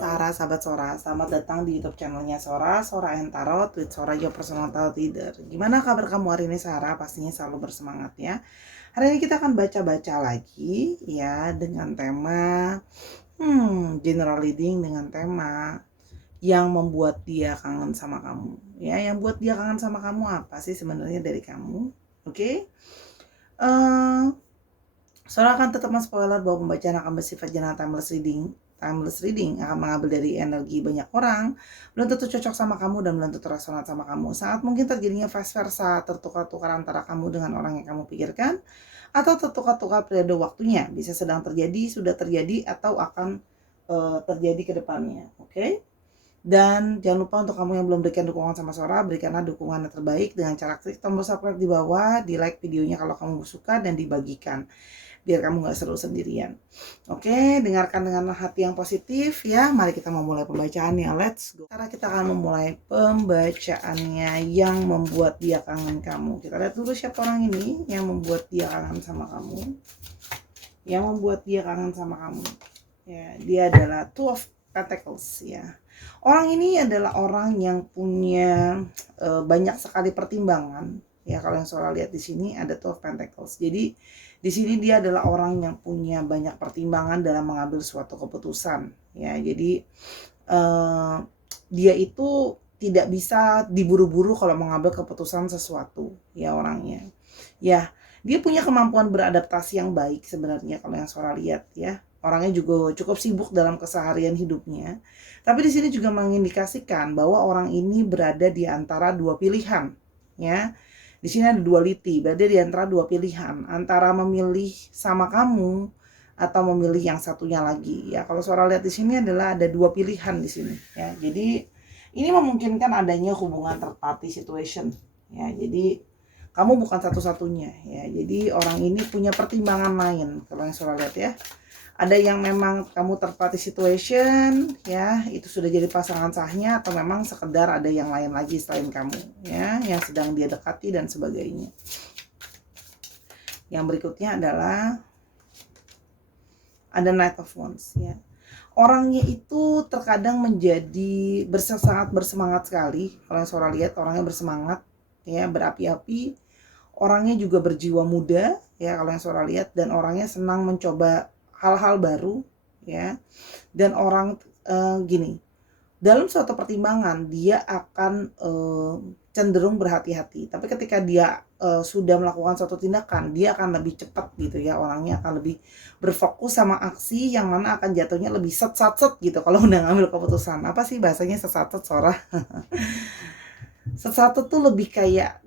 Sarah, sahabat Sora, selamat datang di YouTube channelnya Sora, Sora and Tarot with Sora, your personal tarot reader. Gimana kabar kamu hari ini, Sarah? Pastinya selalu bersemangat ya. Hari ini kita akan baca-baca lagi ya dengan tema general reading dengan tema yang membuat dia kangen sama kamu. Ya, yang buat dia kangen sama kamu apa sih sebenarnya dari kamu? Oke. Sora akan tetap men-spoiler bahwa pembacaan akan bersifat general timeless reading akan mengambil dari energi banyak orang, belum tentu cocok sama kamu dan belum tentu resonat sama kamu. Sangat mungkin terjadinya vice versa, tertukar-tukar antara kamu dengan orang yang kamu pikirkan, atau tertukar-tukar periode waktunya. Bisa sedang terjadi, sudah terjadi, atau akan terjadi ke depannya. Oke? Dan jangan lupa untuk kamu yang belum berikan dukungan sama Sora, berikanlah dukungan yang terbaik dengan cara klik tombol subscribe di bawah, di like videonya kalau kamu suka, dan dibagikan biar kamu gak seru sendirian. Oke, dengarkan dengan hati yang positif ya. Mari kita memulai pembacaannya. Let's go. Sekarang kita akan memulai pembacaannya yang membuat dia kangen kamu. Kita lihat dulu siapa orang ini yang membuat dia kangen sama kamu. Yang membuat dia kangen sama kamu. Ya, dia adalah Two of Pentacles ya. Orang ini adalah orang yang punya banyak sekali pertimbangan. Ya, kalau yang Sora lihat di sini ada Two of Pentacles. Jadi di sini dia adalah orang yang punya banyak pertimbangan dalam mengambil suatu keputusan. Ya, jadi dia itu tidak bisa diburu-buru kalau mengambil keputusan sesuatu. Ya, orangnya. Ya, dia punya kemampuan beradaptasi yang baik sebenarnya kalau yang Sora lihat ya. Orangnya juga cukup sibuk dalam keseharian hidupnya. Tapi di sini juga mengindikasikan bahwa orang ini berada di antara dua pilihan, ya. Di sini ada duality, berada di antara dua pilihan, antara memilih sama kamu atau memilih yang satunya lagi. Ya, kalau Sora lihat di sini adalah ada dua pilihan di sini, ya. Jadi ini memungkinkan adanya hubungan third party situation, ya. Jadi kamu bukan satu-satunya, ya. Jadi orang ini punya pertimbangan lain kalau yang Sora lihat ya. Ada yang memang kamu third party situation ya, itu sudah jadi pasangan sahnya, atau memang sekedar ada yang lain lagi selain kamu ya, yang sedang dia dekati dan sebagainya. Yang berikutnya adalah ada Knight of Wands ya. Orangnya itu terkadang menjadi sangat bersemangat sekali. Kalau yang Sora lihat orangnya bersemangat ya, berapi-api. Orangnya juga berjiwa muda ya kalau yang Sora lihat, dan orangnya senang mencoba hal-hal baru ya. Dan orang gini, dalam suatu pertimbangan dia akan cenderung berhati-hati, tapi ketika dia sudah melakukan suatu tindakan, dia akan lebih cepat gitu ya. Orangnya akan lebih berfokus sama aksi yang mana akan jatuhnya lebih set gitu kalau udah ngambil keputusan. Apa sih bahasanya set Sora? Set tuh lebih kayak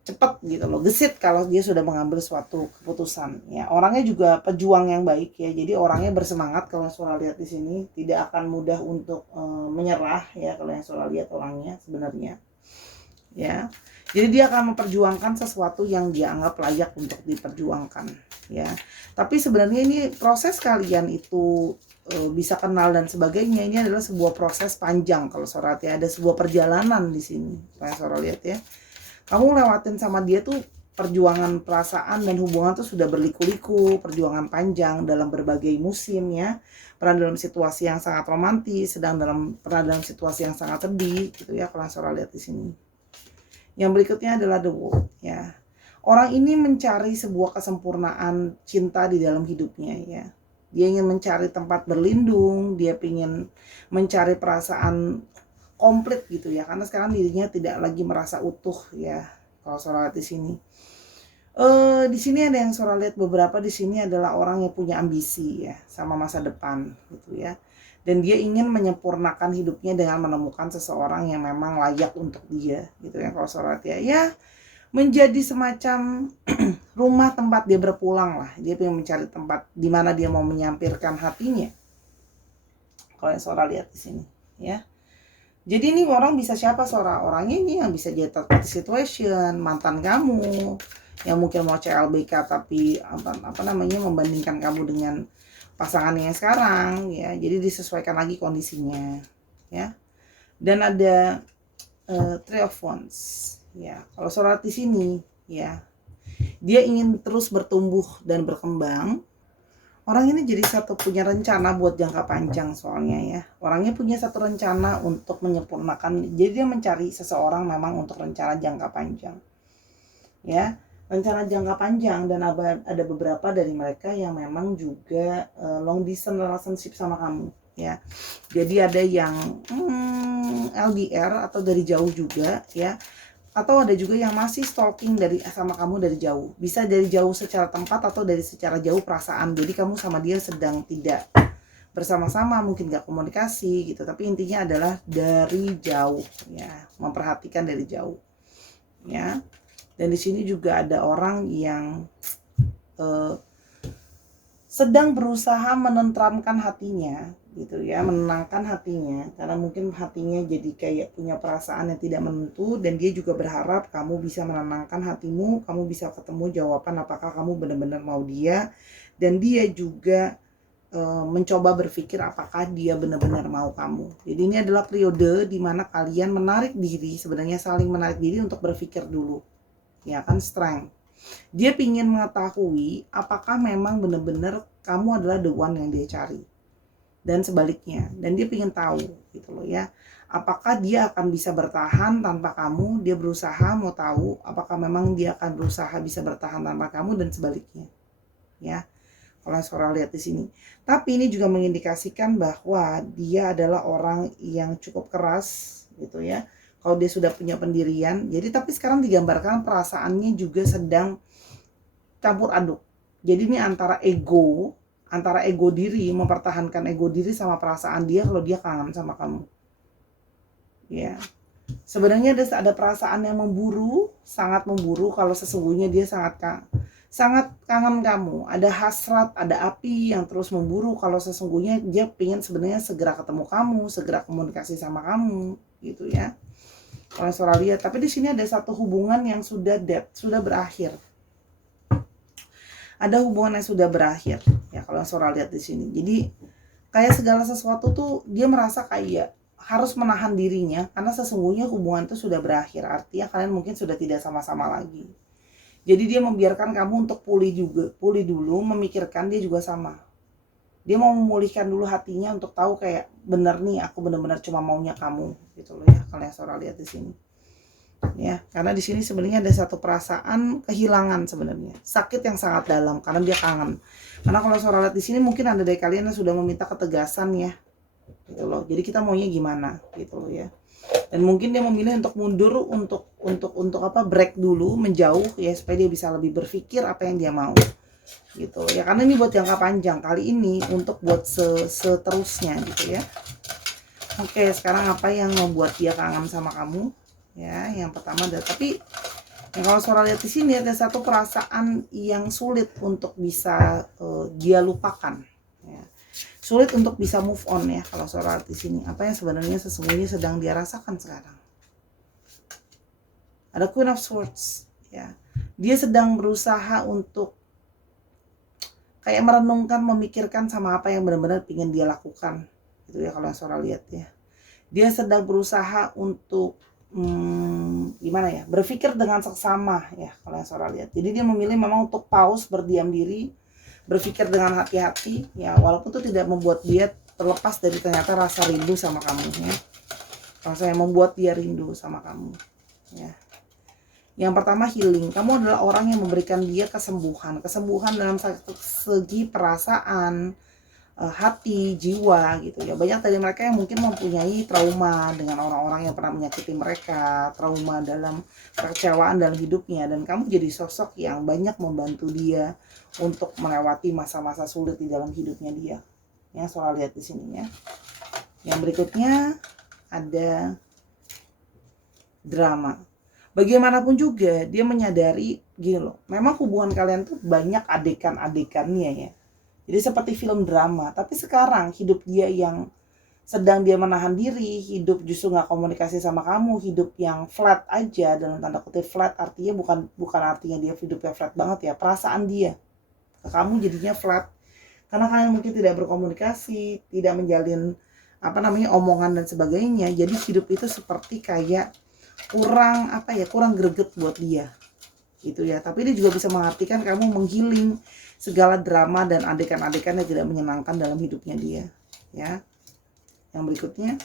cepat gitu loh, gesit kalau dia sudah mengambil suatu keputusan ya. Orangnya juga pejuang yang baik ya, jadi orangnya bersemangat. Kalau yang Sora lihat di sini tidak akan mudah untuk menyerah ya kalau yang Sora lihat orangnya sebenarnya ya. Jadi dia akan memperjuangkan sesuatu yang dia anggap layak untuk diperjuangkan ya. Tapi sebenarnya ini proses kalian itu bisa kenal dan sebagainya, ini adalah sebuah proses panjang kalau Sora lihat ya. Ada sebuah perjalanan di sini kalau Sora lihat ya. Kamu lewatin sama dia tuh perjuangan perasaan dan hubungan tuh sudah berliku-liku, perjuangan panjang dalam berbagai musim ya. Pernah dalam situasi yang sangat romantis, pernah dalam situasi yang sangat sedih gitu ya kalau Sora lihat di sini. Yang berikutnya adalah The World ya. Orang ini mencari sebuah kesempurnaan cinta di dalam hidupnya ya. Dia ingin mencari tempat berlindung, dia ingin mencari perasaan komplit gitu ya, karena sekarang dirinya tidak lagi merasa utuh ya kalau Sora lihat di sini. Di sini ada yang Sora lihat beberapa di sini adalah orang yang punya ambisi ya sama masa depan gitu ya, dan dia ingin menyempurnakan hidupnya dengan menemukan seseorang yang memang layak untuk dia gitu ya kalau Sora lihat ya, menjadi semacam rumah tempat dia berpulang lah. Dia ingin mencari tempat di mana dia mau menyampirkan hatinya kalau yang Sora lihat di sini ya. Jadi ini orang bisa siapa Sora? Orangnya ini yang bisa jadi third party situation, mantan kamu yang mungkin mau CLBK tapi apa namanya membandingkan kamu dengan pasangannya yang sekarang ya. Jadi disesuaikan lagi kondisinya ya. Dan ada Three of Wands ya. Kalau Sora di sini ya, dia ingin terus bertumbuh dan berkembang. Orang ini jadi satu punya rencana buat jangka panjang soalnya ya. Orangnya punya satu rencana untuk menyempurnakan. Jadi dia mencari seseorang memang untuk rencana jangka panjang. Ya, rencana jangka panjang, dan ada beberapa dari mereka yang memang juga long distance relationship sama kamu ya. Jadi ada yang LDR atau dari jauh juga ya, atau ada juga yang masih stalking dari sama kamu dari jauh. Bisa dari jauh secara tempat atau dari secara jauh perasaan. Jadi kamu sama dia sedang tidak bersama-sama, mungkin gak komunikasi gitu, tapi intinya adalah dari jauh ya, memperhatikan dari jauh ya. Dan di sini juga ada orang yang sedang berusaha menenteramkan hatinya gitu ya, menenangkan hatinya, karena mungkin hatinya jadi kayak punya perasaan yang tidak menentu, dan dia juga berharap kamu bisa menenangkan hatimu, kamu bisa ketemu jawaban apakah kamu benar-benar mau dia, dan dia juga mencoba berpikir apakah dia benar-benar mau kamu. Jadi ini adalah periode di mana kalian menarik diri, sebenarnya saling menarik diri untuk berpikir dulu ya kan, strength. Dia ingin mengetahui apakah memang benar-benar kamu adalah the one yang dia cari, dan sebaliknya. Dan dia ingin tahu gitu loh ya, apakah dia akan bisa bertahan tanpa kamu. Dia berusaha mau tahu apakah memang dia akan berusaha bisa bertahan tanpa kamu, dan sebaliknya ya, kalau seorang lihat di sini. Tapi ini juga mengindikasikan bahwa dia adalah orang yang cukup keras gitu ya, kalau dia sudah punya pendirian. Jadi tapi sekarang digambarkan perasaannya juga sedang campur aduk. Jadi ini antara ego diri, mempertahankan ego diri sama perasaan dia kalau dia kangen sama kamu. Ya. Sebenarnya ada perasaan yang memburu, sangat memburu, kalau sesungguhnya dia sangat kangen kamu. Ada hasrat, ada api yang terus memburu kalau sesungguhnya dia pengen sebenarnya segera ketemu kamu, segera komunikasi sama kamu gitu ya. Kalau seorang lihat, tapi di sini ada satu hubungan yang sudah dead, sudah berakhir. Ada hubungan yang sudah berakhir ya kalau seorang lihat di sini. Jadi kayak segala sesuatu tuh dia merasa kayak harus menahan dirinya karena sesungguhnya hubungan itu sudah berakhir. Artinya kalian mungkin sudah tidak sama-sama lagi. Jadi dia membiarkan kamu untuk pulih dulu, memikirkan. Dia juga sama. Dia mau memulihkan dulu hatinya untuk tahu kayak bener nih, aku benar-benar cuma maunya kamu gitu loh ya. Kalian seorang lihat di sini ya, karena di sini sebenarnya ada satu perasaan kehilangan, sebenarnya sakit yang sangat dalam karena dia kangen. Karena kalau seorang lihat di sini mungkin ada dari kalian yang sudah meminta ketegasan ya gitu loh. Jadi kita maunya gimana gitu loh ya. Dan mungkin dia memilih untuk mundur, untuk apa, break dulu, menjauh ya, supaya dia bisa lebih berpikir apa yang dia mau gitu ya. Karena ini buat jangka panjang, kali ini untuk buat seterusnya gitu ya. Oke, sekarang apa yang membuat dia kangen sama kamu ya? Yang pertama ada, tapi yang kalau seorang lihat di sini ada satu perasaan yang sulit untuk bisa dia lupakan ya. Sulit untuk bisa move on ya kalau seorang lihat di sini. Apa yang sebenarnya sesungguhnya sedang dia rasakan sekarang? Ada Queen of Swords ya. Dia sedang berusaha untuk kayak merenungkan, memikirkan sama apa yang benar-benar ingin dia lakukan gitu ya kalau seorang lihat ya. Dia sedang berusaha untuk gimana ya, berpikir dengan seksama ya kalau yang seorang lihat. Jadi dia memilih memang untuk pause, berdiam diri, berpikir dengan hati-hati ya, walaupun itu tidak membuat dia terlepas dari ternyata rasa rindu sama kamu ya. Rasa yang membuat dia rindu sama kamu ya. Yang pertama, healing. Kamu adalah orang yang memberikan dia kesembuhan dalam segi perasaan, hati, jiwa gitu ya. Banyak dari mereka yang mungkin mempunyai trauma dengan orang-orang yang pernah menyakiti mereka, trauma dalam kekecewaan dalam hidupnya, dan kamu jadi sosok yang banyak membantu dia untuk melewati masa-masa sulit di dalam hidupnya dia. Ya, soal lihat di sini ya. Yang berikutnya ada drama. Bagaimanapun juga dia menyadari gini loh, memang hubungan kalian tuh banyak adegan-adegannya ya. Jadi seperti film drama, tapi sekarang hidup dia yang sedang dia menahan diri, hidup justru nggak komunikasi sama kamu, hidup yang flat aja, dalam tanda kutip flat, artinya bukan artinya dia hidupnya flat banget ya, perasaan dia ke kamu jadinya flat karena kalian mungkin tidak berkomunikasi, tidak menjalin omongan dan sebagainya. Jadi hidup itu seperti kayak kurang greget buat dia gitu ya. Tapi dia juga bisa mengartikan kamu menghealing segala drama dan adegan-adegan yang tidak menyenangkan dalam hidupnya dia, ya. Yang berikutnya,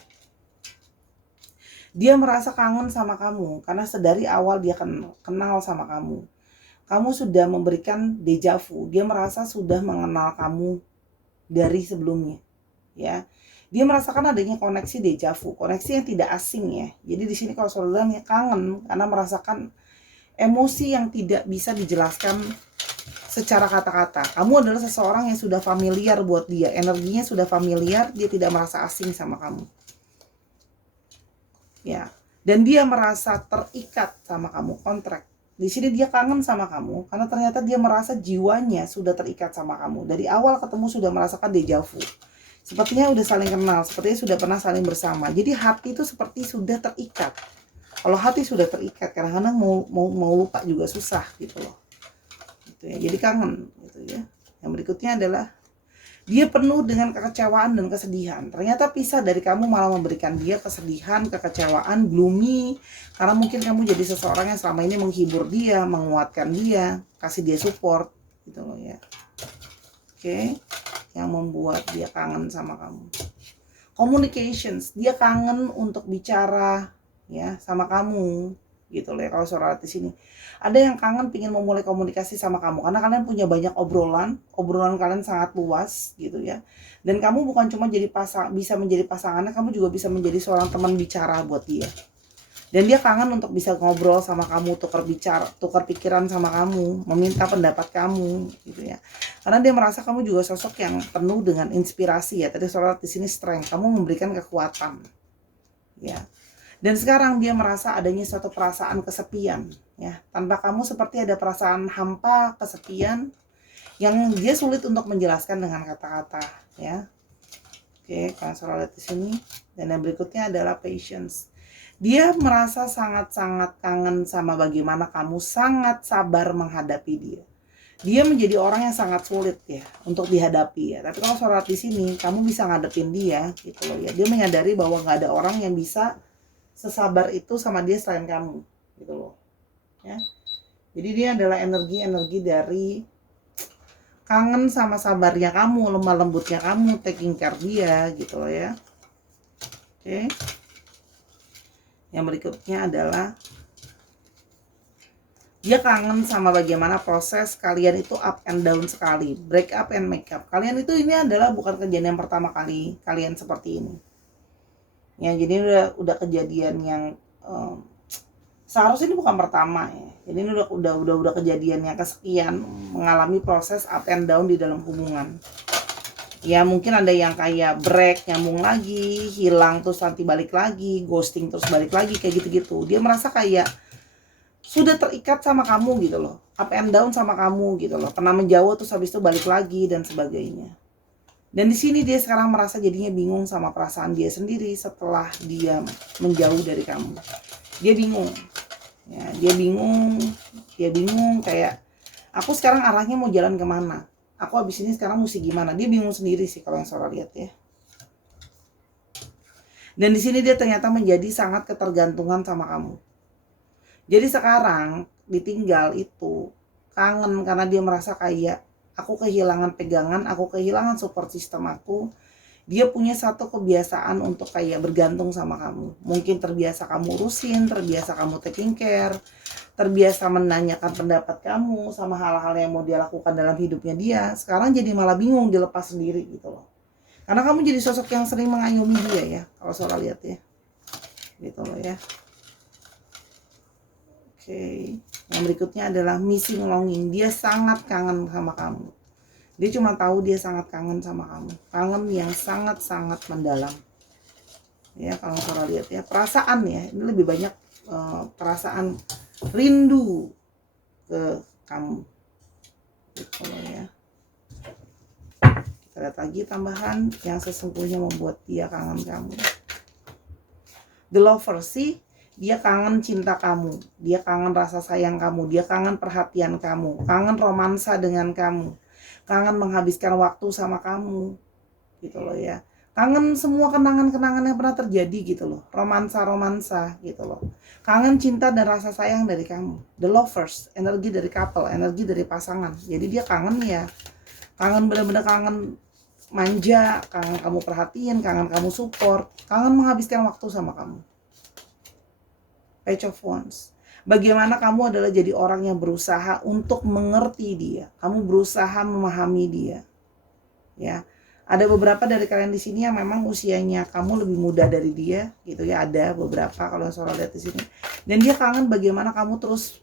dia merasa kangen sama kamu karena sedari awal dia kenal sama kamu. Kamu sudah memberikan deja vu. Dia merasa sudah mengenal kamu dari sebelumnya, ya. Dia merasakan adanya koneksi deja vu, koneksi yang tidak asing ya. Jadi di sini kalau saudara bilang kangen karena merasakan emosi yang tidak bisa dijelaskan secara kata-kata. Kamu adalah seseorang yang sudah familiar buat dia, energinya sudah familiar, dia tidak merasa asing sama kamu. Ya, dan dia merasa terikat sama kamu, kontrak. Di sini dia kangen sama kamu karena ternyata dia merasa jiwanya sudah terikat sama kamu. Dari awal ketemu sudah merasakan deja vu. Sepertinya udah saling kenal, sepertinya sudah pernah saling bersama. Jadi hati itu seperti sudah terikat. Kalau hati sudah terikat, kadang-kadang mau lupa juga susah gitu loh. Gitu ya. Jadi kangen gitu ya. Yang berikutnya adalah dia penuh dengan kekecewaan dan kesedihan. Ternyata pisah dari kamu malah memberikan dia kesedihan, kekecewaan, gloomy. Karena mungkin kamu jadi seseorang yang selama ini menghibur dia, menguatkan dia, kasih dia support gitu loh ya. Oke. Yang membuat dia kangen sama kamu. Communications, dia kangen untuk bicara ya sama kamu gitu loh ya. Kalau saudara di sini ada yang kangen pingin memulai komunikasi sama kamu karena kalian punya banyak obrolan kalian sangat luas gitu ya. Dan kamu bukan cuma jadi bisa menjadi pasangannya, kamu juga bisa menjadi seorang teman bicara buat dia. Dan dia kangen untuk bisa ngobrol sama kamu, tukar pikiran sama kamu, meminta pendapat kamu gitu ya. Karena dia merasa kamu juga sosok yang penuh dengan inspirasi ya. Tadi saudara di sini strength, kamu memberikan kekuatan. Ya. Dan sekarang dia merasa adanya suatu perasaan kesepian ya. Tanpa kamu seperti ada perasaan hampa, kesepian yang dia sulit untuk menjelaskan dengan kata-kata ya. Oke, kalian saudara lihat di sini. Dan yang berikutnya adalah patience. Dia merasa sangat-sangat kangen sama bagaimana kamu sangat sabar menghadapi dia. Dia menjadi orang yang sangat sulit ya untuk dihadapi ya. Tapi kalau saudara di sini, kamu bisa ngadepin dia gitu loh ya. Dia menyadari bahwa nggak ada orang yang bisa sesabar itu sama dia selain kamu gitu loh ya. Jadi dia adalah energi dari kangen sama sabarnya kamu, lemah lembutnya kamu, taking care dia gitu loh ya. Oke. Yang berikutnya adalah dia kangen sama bagaimana proses kalian itu up and down sekali, break up and make up. Kalian itu ini adalah bukan kejadian yang pertama kali kalian seperti ini. Ya, jadi udah kejadian yang seharusnya ini bukan pertama ya. Jadi ini udah kejadian yang kesekian mengalami proses up and down di dalam hubungan. Ya mungkin ada yang kayak break, nyambung lagi, hilang terus nanti balik lagi, ghosting terus balik lagi, kayak gitu-gitu. Dia merasa kayak sudah terikat sama kamu gitu loh, up and down sama kamu gitu loh, pernah menjauh terus habis itu balik lagi dan sebagainya. Dan di sini dia sekarang merasa jadinya bingung sama perasaan dia sendiri setelah dia menjauh dari kamu. Dia bingung, ya, dia bingung kayak aku sekarang arahnya mau jalan kemana? Aku habis ini sekarang mesti gimana? Dia bingung sendiri sih kalau yang saudara lihat ya. Dan di sini dia ternyata menjadi sangat ketergantungan sama kamu. Jadi sekarang ditinggal itu kangen karena dia merasa kayak aku kehilangan pegangan, aku kehilangan support system aku. Dia punya satu kebiasaan untuk kayak bergantung sama kamu. Mungkin terbiasa kamu urusin, terbiasa kamu taking care, terbiasa menanyakan pendapat kamu sama hal-hal yang mau dia lakukan dalam hidupnya dia. Sekarang jadi malah bingung dilepas sendiri gitu loh. Karena kamu jadi sosok yang sering mengayomi dia ya, kalau saudara lihat ya. Gitu loh ya. Oke. Yang berikutnya adalah missing longing. Dia sangat kangen sama kamu. Dia cuma tahu dia sangat kangen sama kamu. Kangen yang sangat-sangat mendalam. Ya, kalau saudara lihat ya, perasaan ya. Ini lebih banyak perasaan rindu ke kamu. Gitu loh ya. Kita lihat lagi tambahan yang sesungguhnya membuat dia kangen kamu. The lover, sih, dia kangen cinta kamu, dia kangen rasa sayang kamu, dia kangen perhatian kamu, kangen romansa dengan kamu, kangen menghabiskan waktu sama kamu gitu loh ya. Kangen semua kenangan-kenangan yang pernah terjadi gitu loh. Romansa-romansa gitu loh. Kangen cinta dan rasa sayang dari kamu. The lovers, energi dari couple, energi dari pasangan. Jadi dia kangen ya. Kangen bener-bener kangen manja, kangen kamu perhatiin, kangen kamu support, kangen menghabiskan waktu sama kamu. Page of Wands. Bagaimana kamu adalah jadi orang yang berusaha untuk mengerti dia. Kamu berusaha memahami dia. Ya. Ada beberapa dari kalian di sini yang memang usianya kamu lebih muda dari dia, gitu ya. Ada beberapa kalau Sora lihat di sini. Dan dia kangen bagaimana kamu terus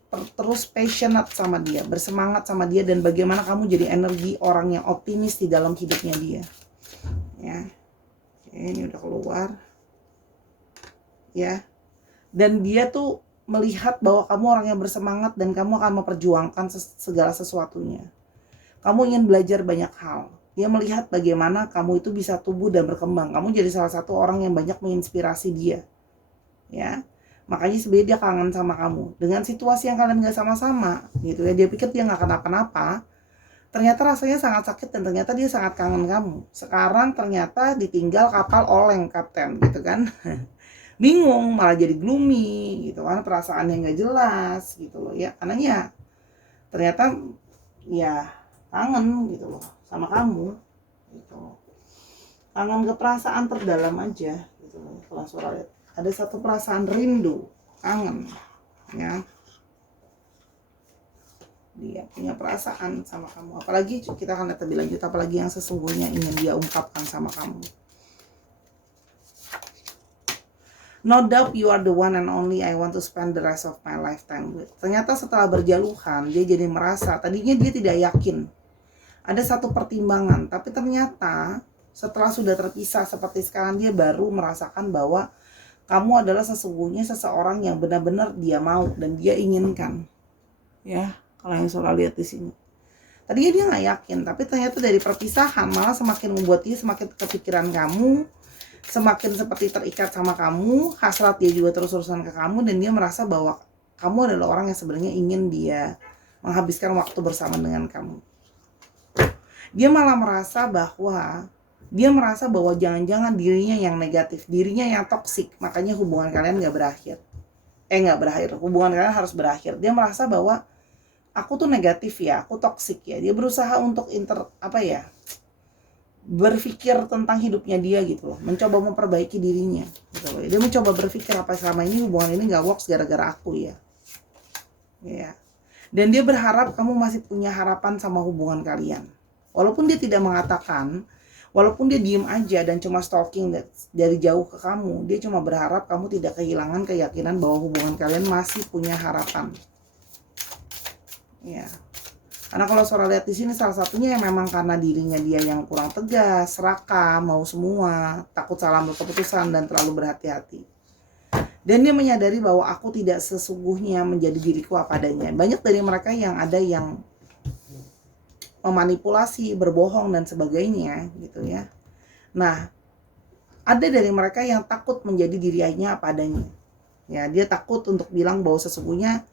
passionate sama dia, bersemangat sama dia, dan bagaimana kamu jadi energi orang yang optimis di dalam hidupnya dia. Ya. Oke, ini udah keluar. Ya. Dan dia tuh melihat bahwa kamu orang yang bersemangat dan kamu akan memperjuangkan segala sesuatunya. Kamu ingin belajar banyak hal. Dia melihat bagaimana kamu itu bisa tumbuh dan berkembang. Kamu jadi salah satu orang yang banyak menginspirasi dia. Ya. Makanya sebenarnya dia kangen sama kamu. Dengan situasi yang kalian gak sama-sama gitu ya. Dia pikir dia gak kenapa-napa. Ternyata rasanya sangat sakit dan ternyata dia sangat kangen kamu. Sekarang ternyata ditinggal kapal oleng kapten gitu kan. Bingung, malah jadi gloomy gitu kan. Perasaannya gak jelas gitu loh ya. Karena ya ternyata ya kangen gitu loh sama kamu gitu. Kangen ke perasaan terdalam aja gitu loh. Kalau Sora lihat ada satu perasaan rindu, kangen ya. Dia punya perasaan sama kamu. Apalagi kita akan lihat lebih lanjut, apalagi yang sesungguhnya ingin dia ungkapkan sama kamu. No doubt you are the one and only I want to spend the rest of my lifetime with. Ternyata setelah berjaluhan dia jadi merasa, tadinya dia tidak yakin. Ada satu pertimbangan, tapi ternyata setelah sudah terpisah seperti sekarang dia baru merasakan bahwa kamu adalah sesungguhnya seseorang yang benar-benar dia mau dan dia inginkan. Ya, kalau yang Sora lihat di sini. Tadinya dia nggak yakin, tapi ternyata dari perpisahan malah semakin membuat dia semakin kepikiran kamu, semakin seperti terikat sama kamu, hasrat dia juga terus-terusan ke kamu, dan dia merasa bahwa kamu adalah orang yang sebenarnya ingin dia menghabiskan waktu bersama dengan kamu. Dia malah merasa bahwa jangan-jangan dirinya yang negatif, dirinya yang toksik, makanya hubungan kalian nggak berakhir. Hubungan kalian harus berakhir. Dia merasa bahwa aku tuh negatif ya, aku toksik ya. Dia berusaha untuk berpikir tentang hidupnya dia gitu loh, mencoba memperbaiki dirinya gitu loh. Dia mencoba berpikir apa selama ini hubungan ini nggak works gara-gara aku ya. Ya. Dan dia berharap kamu masih punya harapan sama hubungan kalian. Walaupun dia tidak mengatakan, walaupun dia diem aja dan cuma stalking dari jauh ke kamu, dia cuma berharap kamu tidak kehilangan keyakinan bahwa hubungan kalian masih punya harapan. Ya. Karena kalau Sora lihat di sini salah satunya yang memang karena dirinya dia yang kurang tegas, serakah, mau semua, takut salah ambil keputusan dan terlalu berhati-hati. Dan dia menyadari bahwa aku tidak sesungguhnya menjadi diriku apa adanya. Banyak dari mereka yang ada yang memanipulasi, berbohong dan sebagainya gitu ya. Nah, ada dari mereka yang takut menjadi dirinya apa adanya. Ya, dia takut untuk bilang bahwa sesungguhnya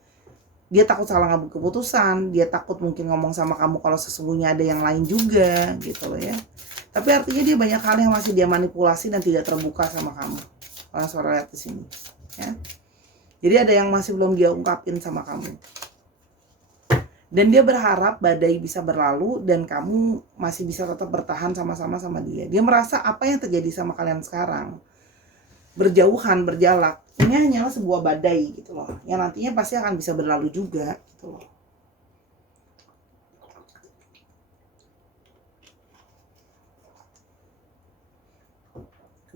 dia takut salah ngambil keputusan, dia takut mungkin ngomong sama kamu kalau sesungguhnya ada yang lain juga gitu loh ya. Tapi artinya dia banyak hal yang masih dia manipulasi dan tidak terbuka sama kamu. Kalau Sora lihat di sini ya. Jadi ada yang masih belum dia ungkapin sama kamu. Dan dia berharap badai bisa berlalu dan kamu masih bisa tetap bertahan sama-sama sama dia. Dia merasa apa yang terjadi sama kalian sekarang, berjauhan, berjalak, ini hanyalah sebuah badai gitu loh, yang nantinya pasti akan bisa berlalu juga gitu loh.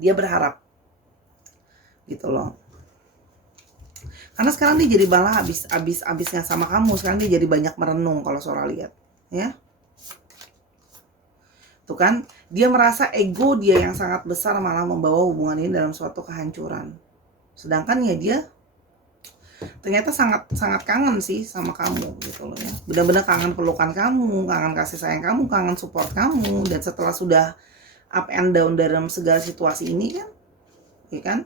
Dia berharap gitu loh. Karena sekarang dia jadi malah habisnya sama kamu. Sekarang dia jadi banyak merenung kalau Sora lihat ya. Tuh kan, dia merasa ego dia yang sangat besar malah membawa hubungan ini dalam suatu kehancuran. Sedangkan ya dia ternyata sangat kangen sih sama kamu gitu loh ya. Benar-benar kangen pelukan kamu, kangen kasih sayang kamu, kangen support kamu. Dan setelah sudah up and down dalam segala situasi ini kan, ya kan?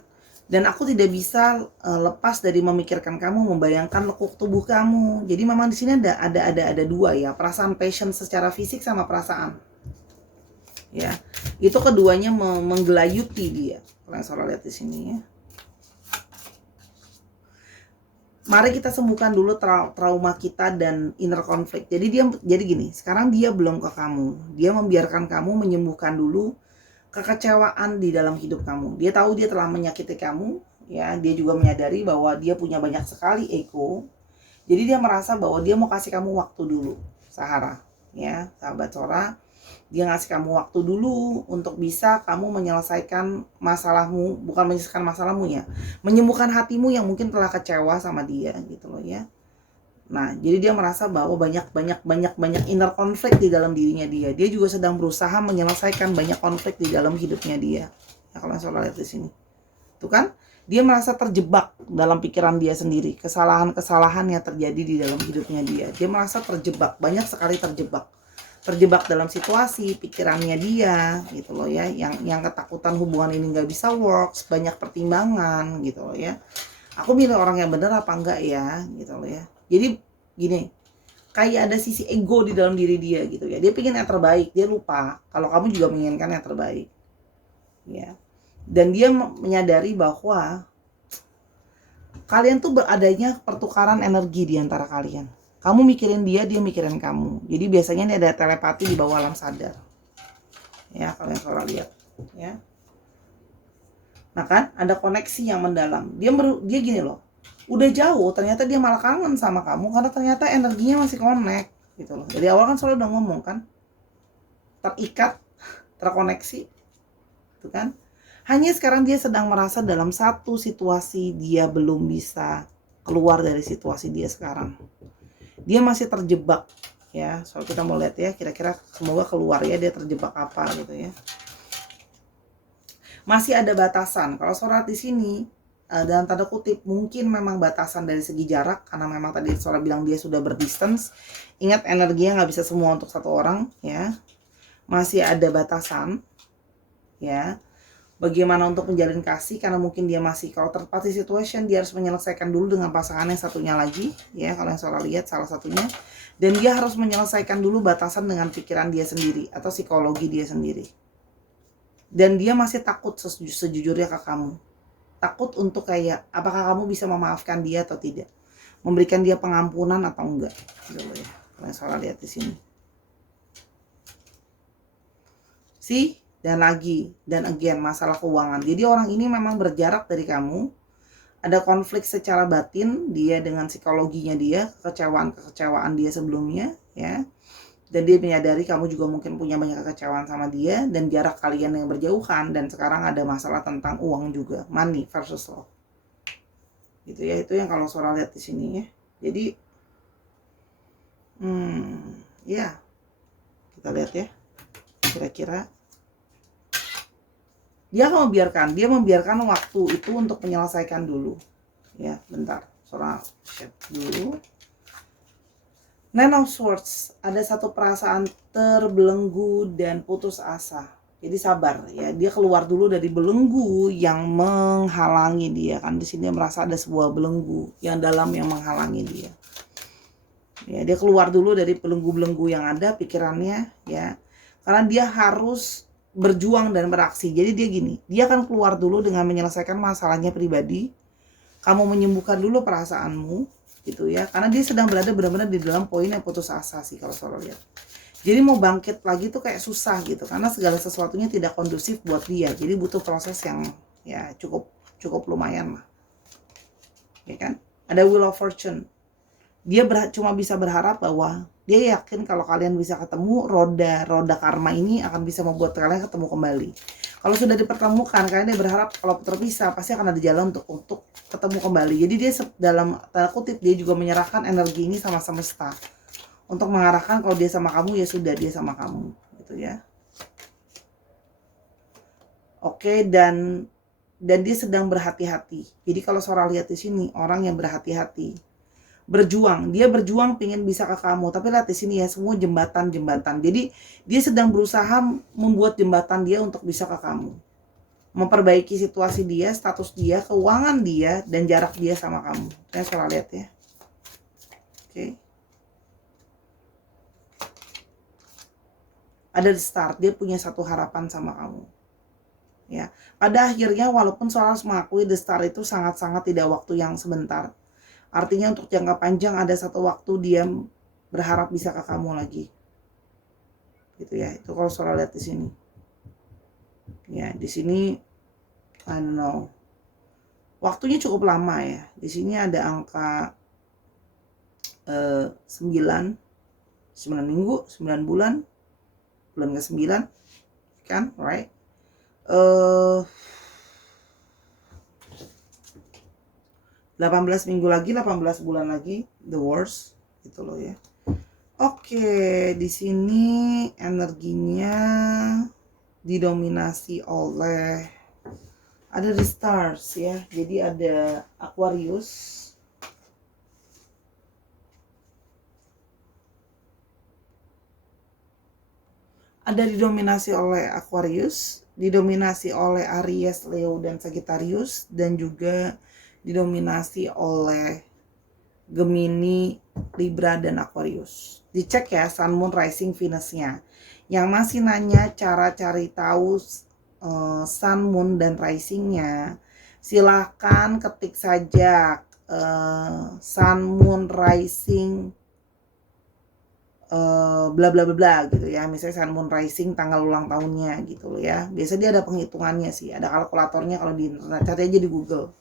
Dan aku tidak bisa lepas dari memikirkan kamu, membayangkan lekuk tubuh kamu. Jadi memang di sini ada dua ya, perasaan passion secara fisik sama perasaan. ya. Itu keduanya menggelayuti dia. Kalian salah lihat di sini ya. Mari kita sembuhkan dulu trauma kita dan inner conflict. Jadi gini, sekarang dia belum ke kamu. Dia membiarkan kamu menyembuhkan dulu kekecewaan di dalam hidup kamu. Dia tahu dia telah menyakiti kamu, ya. Dia juga menyadari bahwa dia punya banyak sekali ego. Jadi dia merasa bahwa dia mau kasih kamu waktu dulu, Sahara, ya, sahabat Sora. Dia ngasih kamu waktu dulu untuk bisa kamu menyelesaikan masalahmu, bukan menyelesaikan masalahmu ya, menyembuhkan hatimu yang mungkin telah kecewa sama dia gitu loh ya. Nah, jadi dia merasa bahwa banyak inner konflik di dalam dirinya dia. Dia juga sedang berusaha menyelesaikan banyak konflik di dalam hidupnya dia. Ya kalau saya lihat di sini. Tuh kan? Dia merasa terjebak dalam pikiran dia sendiri. Kesalahan-kesalahan yang terjadi di dalam hidupnya dia. Dia merasa terjebak, banyak sekali terjebak. Terjebak dalam situasi pikirannya dia gitu loh ya, yang ketakutan hubungan ini nggak bisa works, banyak pertimbangan gitu loh ya. Aku milih orang yang bener apa enggak ya gitu loh ya. Jadi gini, kayak ada sisi ego di dalam diri dia gitu ya. Dia pengen yang terbaik, dia lupa kalau kamu juga menginginkan yang terbaik ya. Dan dia menyadari bahwa kalian tuh beradanya pertukaran energi di antara kalian. Kamu mikirin dia, dia mikirin kamu. Jadi biasanya ini ada telepati di bawah alam sadar. Ya, kalian salah lihat. Ya. Nah kan, ada koneksi yang mendalam. Dia gini loh. Udah jauh, ternyata dia malah kangen sama kamu karena ternyata energinya masih connect gitu loh. Dari awal kan selalu udah ngomong kan, terikat, terkoneksi, gitu kan. Hanya sekarang dia sedang merasa dalam satu situasi dia belum bisa keluar dari situasi dia sekarang. Dia masih terjebak ya. Soal kita mau lihat ya, kira-kira semoga keluar ya, dia terjebak apa gitu ya. Masih ada batasan. Kalau Sora di sini dalam tanda kutip mungkin memang batasan dari segi jarak, karena memang tadi Sora bilang dia sudah berdistance. Ingat, energinya nggak bisa semua untuk satu orang ya. Masih ada batasan ya. Bagaimana untuk menjalin kasih, karena mungkin dia masih, kalau third party situation dia harus menyelesaikan dulu dengan pasangan yang satunya lagi ya, kalau yang Sora lihat salah satunya. Dan dia harus menyelesaikan dulu batasan dengan pikiran dia sendiri atau psikologi dia sendiri. Dan dia masih takut sejujurnya ke kamu. Takut untuk kayak, apakah kamu bisa memaafkan dia atau tidak, memberikan dia pengampunan atau enggak gitu ya. Kalau yang Sora lihat di sini sih. Dan lagi, dan again, masalah keuangan. Jadi orang ini memang berjarak dari kamu. Ada konflik secara batin dia dengan psikologinya dia, kekecewaan dia sebelumnya ya. Dan dia menyadari kamu juga mungkin punya banyak kekecewaan sama dia, dan jarak kalian yang berjauhan, dan sekarang ada masalah tentang uang juga, money versus love. Gitu ya, itu yang kalau Sora lihat di sini ya. Jadi ya, kita lihat ya. Kira-kira dia akan membiarkan waktu itu untuk menyelesaikan dulu ya. Bentar, Sora chat dulu. Nine of Swords, ada satu perasaan terbelenggu dan putus asa. Jadi sabar ya, dia keluar dulu dari belenggu yang menghalangi dia kan. Di sini dia merasa ada sebuah belenggu yang dalam yang menghalangi dia. Ya, dia keluar dulu dari belenggu-belenggu yang ada pikirannya ya. Karena dia harus berjuang dan beraksi. Jadi dia gini, dia akan keluar dulu dengan menyelesaikan masalahnya pribadi. Kamu menyembuhkan dulu perasaanmu gitu ya. Karena dia sedang berada benar-benar di dalam poin yang putus asa sih kalau Sora lihat. Jadi mau bangkit lagi tuh kayak susah gitu, karena segala sesuatunya tidak kondusif buat dia. Jadi butuh proses yang ya cukup lumayan lah. Ya kan? Ada Wheel of Fortune. Dia cuma bisa berharap bahwa dia yakin kalau kalian bisa ketemu, roda karma ini akan bisa membuat kalian ketemu kembali. Kalau sudah dipertemukan, kalian dia berharap kalau terpisah pasti akan ada jalan untuk ketemu kembali. Jadi dia dalam tanda kutip dia juga menyerahkan energi ini sama semesta untuk mengarahkan kalau dia sama kamu ya sudah, dia sama kamu gitu ya. Oke, dan dia sedang berhati-hati. Jadi kalau Sora lihat di sini orang yang berhati-hati, berjuang, dia berjuang pengen bisa ke kamu, tapi lihat di sini ya, semua jembatan. Jadi dia sedang berusaha membuat jembatan dia untuk bisa ke kamu, memperbaiki situasi dia, status dia, keuangan dia, dan jarak dia sama kamu. Saya salah lihat ya. Oke. Ada the start, dia punya satu harapan sama kamu. Ya, pada akhirnya walaupun Sora harus mengakui the start itu sangat-sangat tidak waktu yang sebentar. Artinya untuk jangka panjang ada satu waktu dia berharap bisa ke kamu lagi. Gitu ya. Itu kalau Sora lihat di sini. Ya, di sini I don't know. Waktunya cukup lama ya. Di sini ada angka 9 minggu, 9 bulan, bulan ke-9 kan, right? 18 minggu lagi, 18 bulan lagi, the worst gitu loh ya. Oke, di sini energinya didominasi oleh ada the stars ya. Jadi ada Aquarius. Ada didominasi oleh Aquarius, didominasi oleh Aries, Leo, dan Sagittarius, dan juga didominasi oleh Gemini, Libra, dan Aquarius. Dicek ya Sun, Moon, Rising, Venus-nya. Yang masih nanya cara cari tahu Sun, Moon, dan Rising-nya, silahkan ketik saja Sun, Moon, Rising, bla bla bla gitu ya, misalnya Sun, Moon, Rising, tanggal ulang tahunnya gitu loh ya. Biasa dia ada penghitungannya sih, ada kalkulatornya kalau di internet, cari aja di Google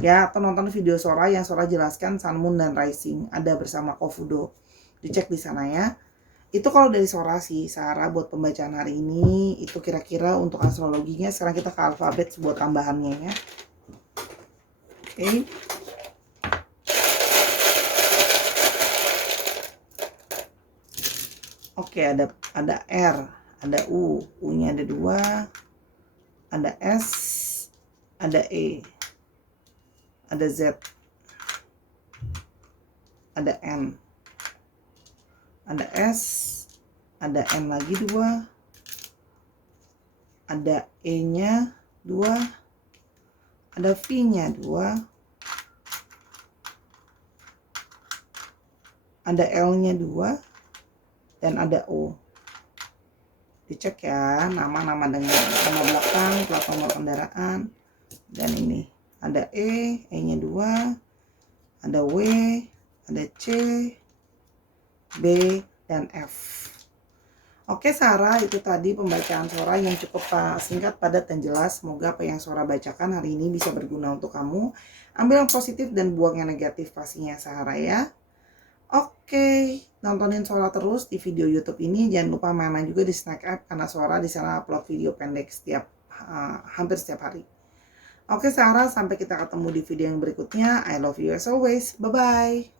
ya, atau nonton video Sora yang Sora jelaskan Sun, Moon, dan Rising, ada bersama Kofudo, dicek di sana ya. Itu kalau dari Sora sih, Sarah buat pembacaan hari ini itu kira-kira untuk astrologinya. Sekarang kita ke alfabet buat tambahannya ya. Oke. Oke, ada R, ada U-nya ada 2, ada S, ada E, ada Z, ada N, ada S, ada N lagi 2, ada E-nya 2, ada V-nya 2, ada L-nya 2, dan ada O. Dicek ya nama-nama dengan nama belakang, plat nomor kendaraan, dan ini ada E-nya 2, ada W, ada C, B, dan F. Oke Sarah, itu tadi pembacaan Sora yang cukup singkat, padat, dan jelas. Semoga apa yang Sora bacakan hari ini bisa berguna untuk kamu. Ambil yang positif dan buang yang negatif pastinya Sarah ya. Oke, nontonin Sora terus di video YouTube ini. Jangan lupa main juga di Snack App karena Sora di sana upload video pendek hampir setiap hari. Oke Sarah, sampai kita ketemu di video yang berikutnya. I love you as always. Bye bye.